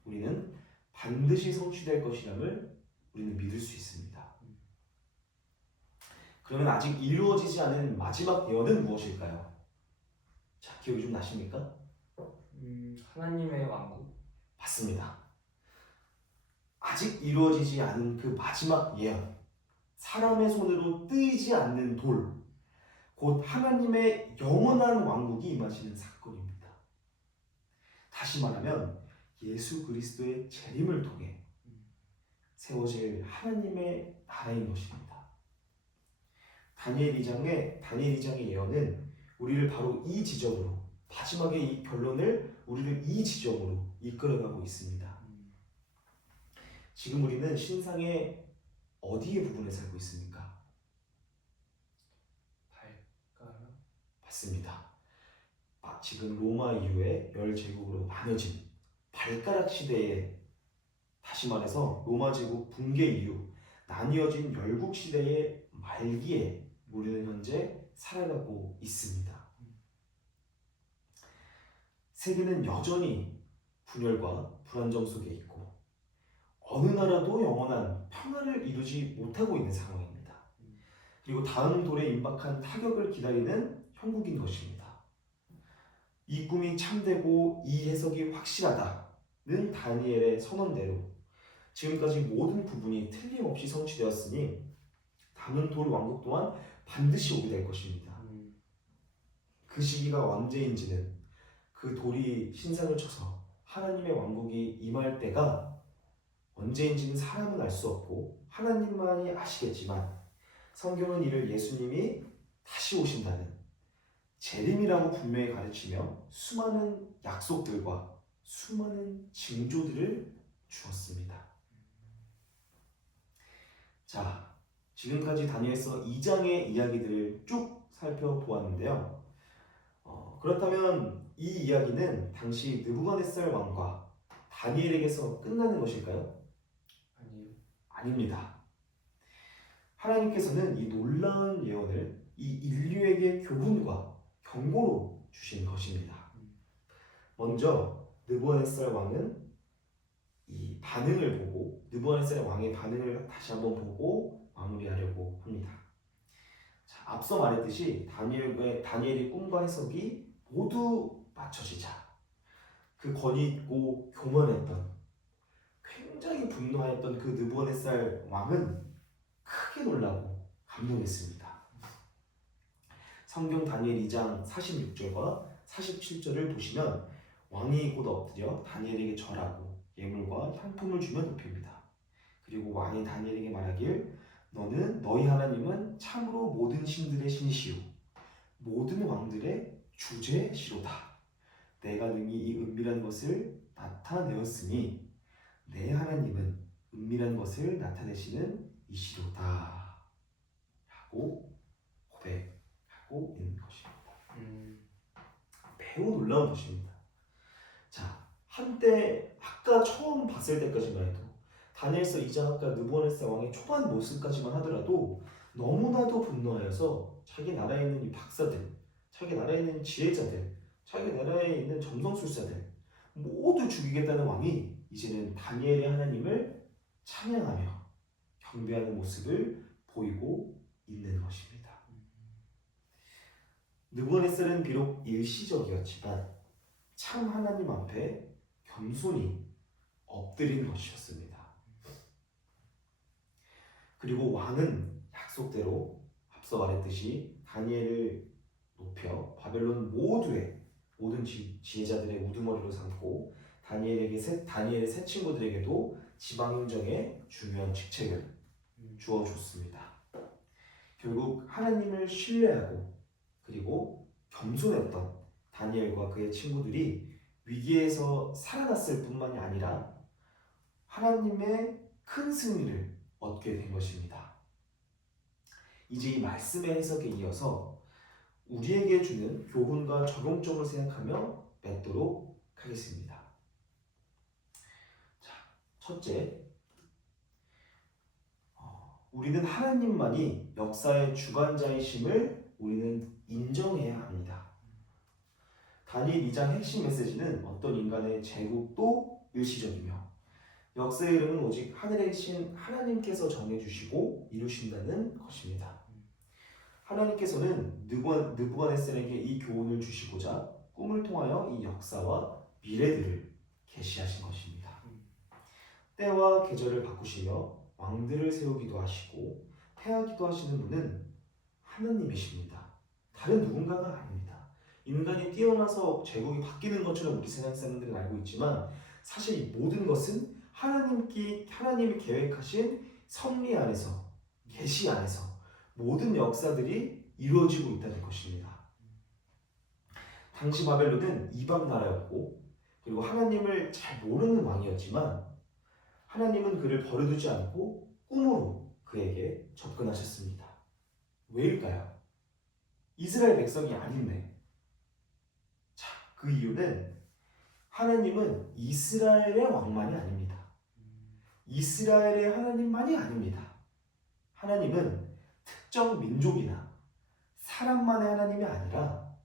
우리는 반드시 성취될 것이람을 우리는 믿을 수 있습니다. 그러면 아직 이루어지지 않은 마지막 예언은 무엇일까요? 자, 기억이 좀 나십니까? 하나님의 왕국. 맞습니다. 아직 이루어지지 않은 그 마지막 예언, 사람의 손으로 뜨이지 않는 돌, 곧 하나님의 영원한 왕국이 임하시는 사건입니다. 다시 말하면 예수 그리스도의 재림을 통해 세워질 하나님의 나라인 것입니다. 다니엘 2장의 예언은 우리를 바로 이 지점으로, 마지막에 이 결론을 우리를 이 지점으로 이끌어가고 있습니다. 지금 우리는 신상의 어디의 부분에 살고 있습니까? 발가락? 맞습니다. 지금 로마 이후에 열 제국으로 나눠진 발가락 시대에, 다시 말해서 로마 제국 붕괴 이후 나뉘어진 열국 시대의 말기에 우리는 현재 살아가고 있습니다. 세계는 여전히 분열과 불안정 속에 있고 어느 나라도 영원한 평화를 이루지 못하고 있는 상황입니다. 그리고 다음 돌에 임박한 타격을 기다리는 형국인 것입니다. 이 꿈이 참되고 이 해석이 확실하다는 다니엘의 선언대로 지금까지 모든 부분이 틀림없이 성취되었으니 남은 돌 왕국 또한 반드시 오게 될 것입니다. 그 시기가 언제인지는 그 돌이 신상을 쳐서 하나님의 왕국이 임할 때가 언제인지는 사람은 알 수 없고 하나님만이 아시겠지만, 성경은 이를 예수님이 다시 오신다는 재림이라고 분명히 가르치며 수많은 약속들과 수많은 징조들을 주었습니다. 자, 지금까지 다니엘서 2장의 이야기들을 쭉 살펴보았는데요. 그렇다면 이 이야기는 당시 느부갓네살 왕과 다니엘에게서 끝나는 것일까요? 아니요. 아닙니다. 하나님께서는 이 놀라운 예언을 이 인류에게 교훈과 경고로 주신 것입니다. 먼저 느부갓네살 왕은 이 반응을 보고, 느부갓네살 왕의 반응을 다시 한번 보고 마무리하려고 합니다. 자, 앞서 말했듯이 다니엘의 꿈과 해석이 모두 맞춰지자 그 권위 있고 교만했던, 굉장히 분노하였던 그 느부갓네살 왕은 크게 놀라고 감동했습니다. 성경 다니엘 2장 46절과 47절을 보시면 왕이 곧 엎드려 다니엘에게 절하고 예물과 향품을 주며 높입니다. 그리고 왕이 다니엘에게 말하길, 너희 하나님은 참으로 모든 신들의 신이시요 모든 왕들의 주제시로다. 내가 능히 이 은밀한 것을 나타내었으니 내 하나님은 은밀한 것을 나타내시는 이시로다 라고 고백하고 있는 것입니다. 매우 놀라운 것입니다. 자, 한때 아까 처음 봤을 때까지만 해도, 다니엘서 2장 아까 느부갓네살 왕의 초반 모습까지만 하더라도 너무나도 분노하여서 자기 나라에 있는 이 박사들, 자기 나라에 있는 지혜자들, 자기 나라에 있는 점성술사들 모두 죽이겠다는 왕이 이제는 다니엘의 하나님을 찬양하며 경배하는 모습을 보이고 있는 것입니다. 느부갓네살은 비록 일시적이었지만 참 하나님 앞에 겸손히 엎드린 것이었습니다. 그리고 왕은 약속대로 앞서 말했듯이 다니엘을 높여 바벨론 모든 지혜자들의 우두머리로 삼고 다니엘의 세 친구들에게도 지방행정의 중요한 직책을 주어줬습니다. 결국 하나님을 신뢰하고 그리고 겸손했던 다니엘과 그의 친구들이 위기에서 살아났을 뿐만이 아니라 하나님의 큰 승리를 얻게 된 것입니다. 이제 이 말씀의 해석에 이어서 우리에게 주는 교훈과 적용점을 생각하며 맺도록 하겠습니다. 자, 첫째, 우리는 하나님만이 역사의 주관자이심을 우리는 인정해야 합니다. 다니엘 2장 핵심 메시지는 어떤 인간의 제국도 일시적이며 역사의 흐름은 오직 하늘에 계신 하나님께서 정해주시고 이루신다는 것입니다. 하나님께서는 느부갓네살에게 이 교훈을 주시고자 꿈을 통하여 이 역사와 미래들을 계시하신 것입니다. 때와 계절을 바꾸시며 왕들을 세우기도 하시고 해야 기도하시는 분은 하나님이십니다. 다른 누군가가 아닙니다. 인간이 뛰어나서 제국이 바뀌는 것처럼 우리 세상 사람들은 알고 있지만 사실 이 모든 것은 하나님이 계획하신 섭리 안에서, 계시 안에서 모든 역사들이 이루어지고 있다는 것입니다. 당시 바벨론은 이방 나라였고 그리고 하나님을 잘 모르는 왕이었지만 하나님은 그를 버려두지 않고 꿈으로 그에게 접근하셨습니다. 왜일까요? 이스라엘 백성이 아닌데. 자, 그 이유는 하나님은 이스라엘의 왕만이 아닙니다. 이스라엘의 하나님만이 아닙니다. 하나님은 특정 민족이나 사람만의 하나님이 아니라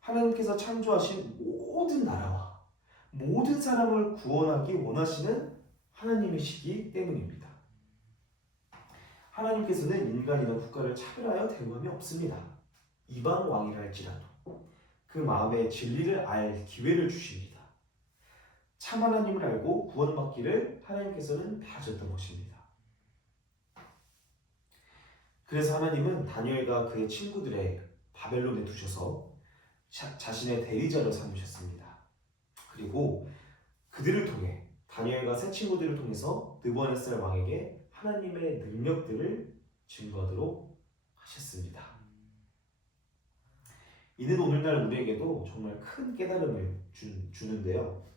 하나님께서 창조하신 모든 나라와 모든 사람을 구원하기 원하시는 하나님이시기 때문입니다. 하나님께서는 인간이나 국가를 차별하여 대우함이 없습니다. 이방 왕이라 할지라도 그 마음의 진리를 알 기회를 주십니다. 참 하나님을 알고 구원받기를 하나님께서는 바라셨던 것입니다. 그래서 하나님은 다니엘과 그의 친구들의 바벨론에 두셔서 자신의 대리자로 삼으셨습니다. 그리고 그들을 통해 다니엘과 새 친구들을 통해서 느부갓네살 왕에게 하나님의 능력들을 증거하도록 하셨습니다. 이는 오늘날 우리에게도 정말 큰 깨달음을 주는데요.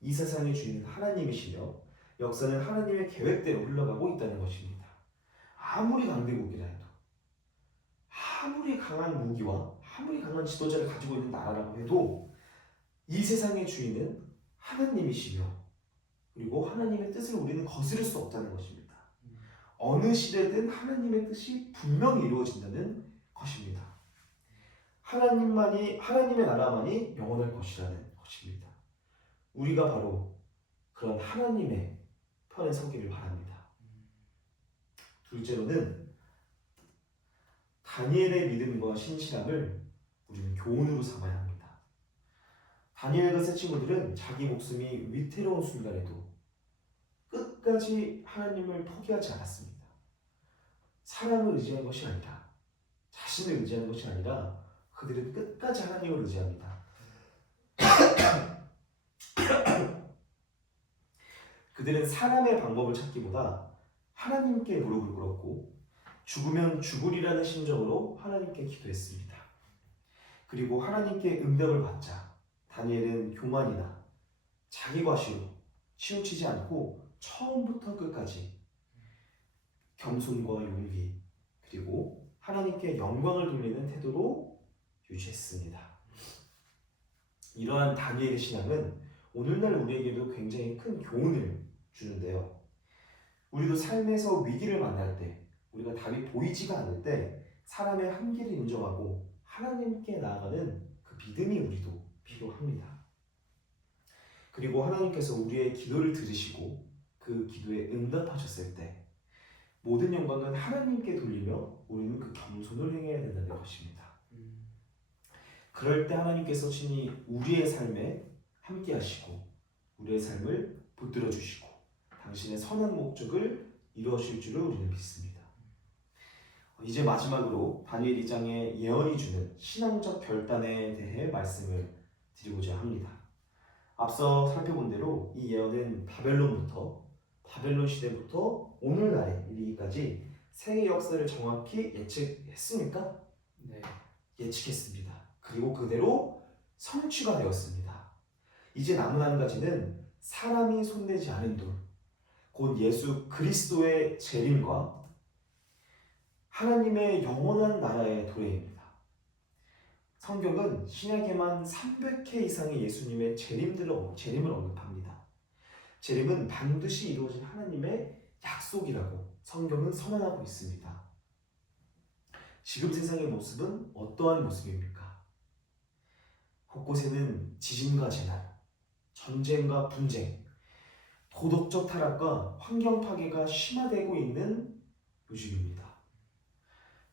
이 세상의 주인은 하나님이시며 역사는 하나님의 계획대로 흘러가고 있다는 것입니다. 아무리 강대국이라 해도 아무리 강한 무기와 아무리 강한 지도자를 가지고 있는 나라라고 해도 이 세상의 주인은 하나님이시며 그리고 하나님의 뜻을 우리는 거스를 수 없다는 것입니다. 어느 시대든 하나님의 뜻이 분명히 이루어진다는 것입니다. 하나님의 나라만이 영원할 것이라는 것입니다. 우리가 바로 그런 하나님의 편에 서기를 바랍니다. 둘째로는 다니엘의 믿음과 신실함을 우리는 교훈으로 삼아야 합니다. 다니엘과 새 친구들은 자기 목숨이 위태로운 순간에도 끝까지 하나님을 포기하지 않았습니다. 사람을 의지한 것이 아니라 자신을 의지하는 것이 아니라 그들은 끝까지 하나님을 의지합니다. 그들은 사람의 방법을 찾기보다 하나님께 무릎을 꿇었고 죽으면 죽으리라는 심정으로 하나님께 기도했습니다. 그리고 하나님께 응답을 받자 다니엘은 교만이나 자기 과시로 치우치지 않고 처음부터 끝까지 겸손과 용기 그리고 하나님께 영광을 돌리는 태도로 유지했습니다. 이러한 다니엘의 신앙은 오늘날 우리에게도 굉장히 큰 교훈을 주는데요. 우리도 삶에서 위기를 만날 때 우리가 답이 보이지가 않을 때 사람의 한계를 인정하고 하나님께 나아가는 그 믿음이 우리도 필요합니다. 그리고 하나님께서 우리의 기도를 들으시고 그 기도에 응답하셨을 때 모든 영광은 하나님께 돌리며 우리는 그 겸손을 행해야 된다는 것입니다. 그럴 때 하나님께서 친히 우리의 삶에 함께 하시고 우리의 삶을 붙들어 주시고 당신의 선한 목적을 이루어질 줄을 우리는 믿습니다. 이제 마지막으로 다니엘 2장의 예언이 주는 신앙적 결단에 대해 말씀을 드리고자 합니다. 앞서 살펴본 대로 이 예언은 바벨론 시대부터 오늘날에 이르기까지 세계 역사를 정확히 예측했습니까? 네. 예측했습니다. 그리고 그대로 성취가 되었습니다. 이제 남은 한 가지는 사람이 손대지 않은 돌, 곧 예수 그리스도의 재림과 하나님의 영원한 나라의 도래입니다. 성경은 신약에만 300회 이상의 예수님의 재림을 언급합니다. 재림은 반드시 이루어진 하나님의 약속이라고 성경은 선언하고 있습니다. 지금 세상의 모습은 어떠한 모습입니까? 곳곳에는 지진과 재난, 전쟁과 분쟁, 도덕적 타락과 환경 파괴가 심화되고 있는 요즘입니다.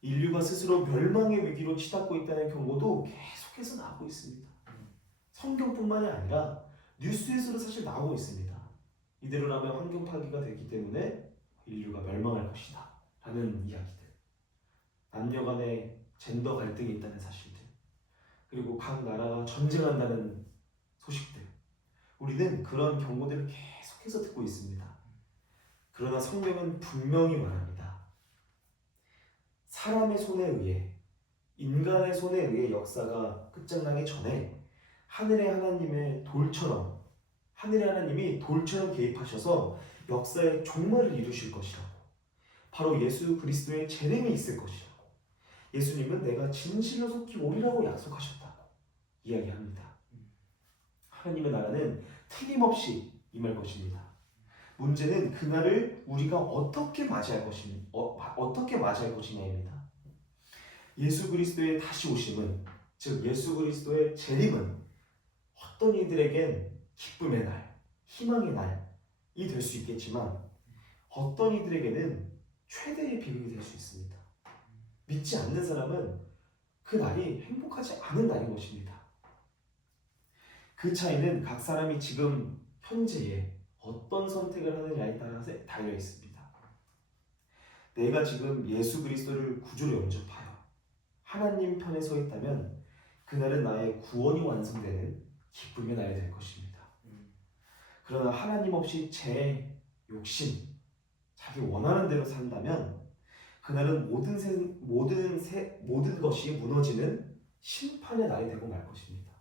인류가 스스로 멸망의 위기로 치닫고 있다는 경고도 계속해서 나오고 있습니다. 성경뿐만이 아니라 뉴스에서도 사실 나오고 있습니다. 이대로라면 환경 파괴가 되기 때문에 인류가 멸망할 것이다 라는 이야기들, 남녀 간의 젠더 갈등이 있다는 사실들, 그리고 각 나라가 전쟁한다는 소식들, 우리는 그런 경고들을 계속해서 듣고 있습니다. 그러나 성경은 분명히 말합니다. 사람의 손에 의해, 인간의 손에 의해 역사가 끝장나기 전에 하늘의 하나님이 돌처럼 개입하셔서 역사의 종말을 이루실 것이라고, 바로 예수 그리스도의 재림이 있을 것이라고, 예수님은 내가 진실로 속히 오리라고 약속하셨다고 이야기합니다. 하나님의 나라는 틀림없이 임할 것입니다. 문제는 그날을 우리가 어떻게 맞이할 것이냐입니다. 예수 그리스도의 다시 오심은, 즉 예수 그리스도의 재림은 어떤 이들에겐 기쁨의 날, 희망의 날이 될 수 있겠지만 어떤 이들에게는 최대의 비극이 될 수 있습니다. 믿지 않는 사람은 그 날이 행복하지 않은 날인 것입니다. 그 차이는 각 사람이 지금 현재에 어떤 선택을 하느냐에 따라 달려 있습니다. 내가 지금 예수 그리스도를 구주로 영접하여 하나님 편에 서 있다면 그날은 나의 구원이 완성되는 기쁨의 날이 될 것입니다. 그러나 하나님 없이 제 욕심, 자기 원하는 대로 산다면 그날은 모든 것이 무너지는 심판의 날이 되고 말 것입니다.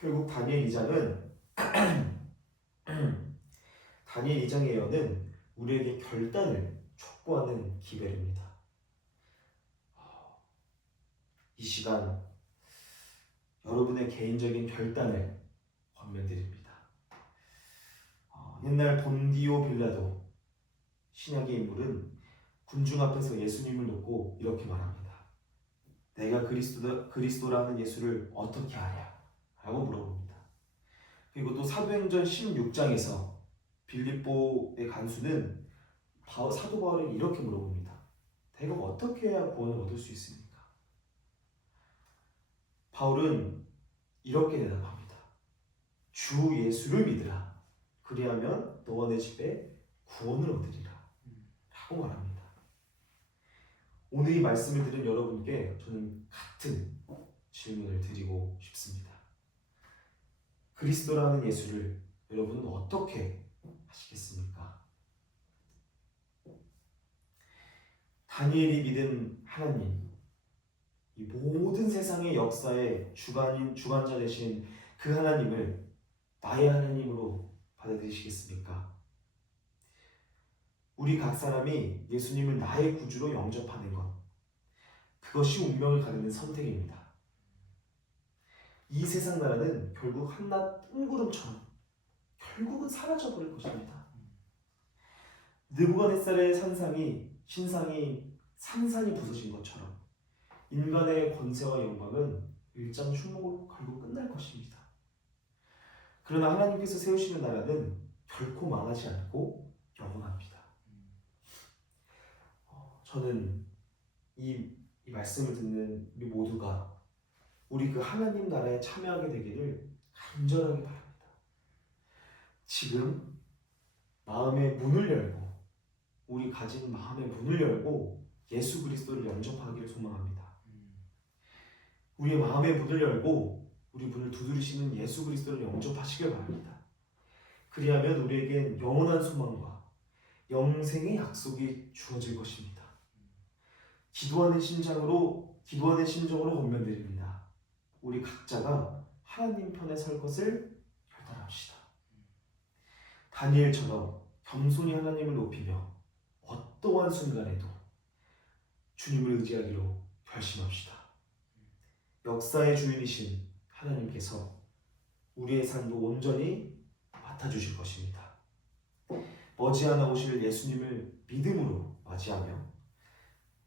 결국 다니엘 2장은 다니엘 2장의 예언은 우리에게 결단을 촉구하는 기별입니다. 이 시간 여러분의 개인적인 결단을 권면드립니다. 옛날 본디오 빌라도 신약의 인물은 군중 앞에서 예수님을 놓고 이렇게 말합니다. 내가 그리스도라는 예수를 어떻게 아냐? 라고 물어봅니다. 그리고 또 사도행전 16장에서 빌립보의 간수는 사도 바울에게 이렇게 물어봅니다. 내가 어떻게 해야 구원을 얻을 수 있습니까? 바울은 이렇게 대답합니다. 주 예수를 믿으라. 그리하면 너와 내 집에 구원을 얻으리라. 라고 말합니다. 오늘 이 말씀을 들은 여러분께 저는 같은 질문을 드리고 싶습니다. 그리스도라는 예수를 여러분은 어떻게 하시겠습니까? 다니엘이 믿은 하나님, 이 모든 세상의 역사의 주관자 되신 그 하나님을 나의 하나님으로 받아들이시겠습니까? 우리 각 사람이 예수님을 나의 구주로 영접하는 것, 그것이 운명을 가르는 선택입니다. 이 세상 나라는 결국 한낱 뜬구름처럼 결국은 사라져버릴 것입니다. 느부갓네살의 신상이 산산이 부서진 것처럼 인간의 권세와 영광은 일장춘몽으로 결국 끝날 것입니다. 그러나 하나님께서 세우시는 나라는 결코 망하지 않고 영원합니다. 저는 이 말씀을 듣는 우리 모두가 우리 그 하나님 나라에 참여하게 되기를 간절하게 바랍니다. 지금 마음의 문을 열고, 우리 가진 마음의 문을 열고 예수 그리스도를 영접하기를 소망합니다. 우리의 마음의 문을 열고 우리 문을 두드리시는 예수 그리스도를 영접하시길 바랍니다. 그리하면 우리에겐 영원한 소망과 영생의 약속이 주어질 것입니다. 기도하는 심정으로 권면드립니다. 우리 각자가 하나님 편에 설 것을 결단합시다. 다니엘처럼 겸손히 하나님을 높이며 어떠한 순간에도 주님을 의지하기로 결심합시다. 역사의 주인이신 하나님께서 우리의 삶도 온전히 맡아주실 것입니다. 머지않아 오실 예수님을 믿음으로 맞이하며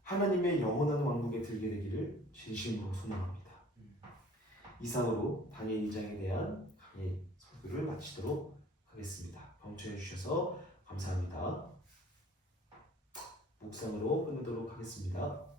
하나님의 영원한 왕국에 들게 되기를 진심으로 소망합니다. 이상으로 다니엘 2장에 대한 강의 설교를 마치도록 하겠습니다. 경청해 주셔서 감사합니다. 묵상으로 끝내도록 하겠습니다.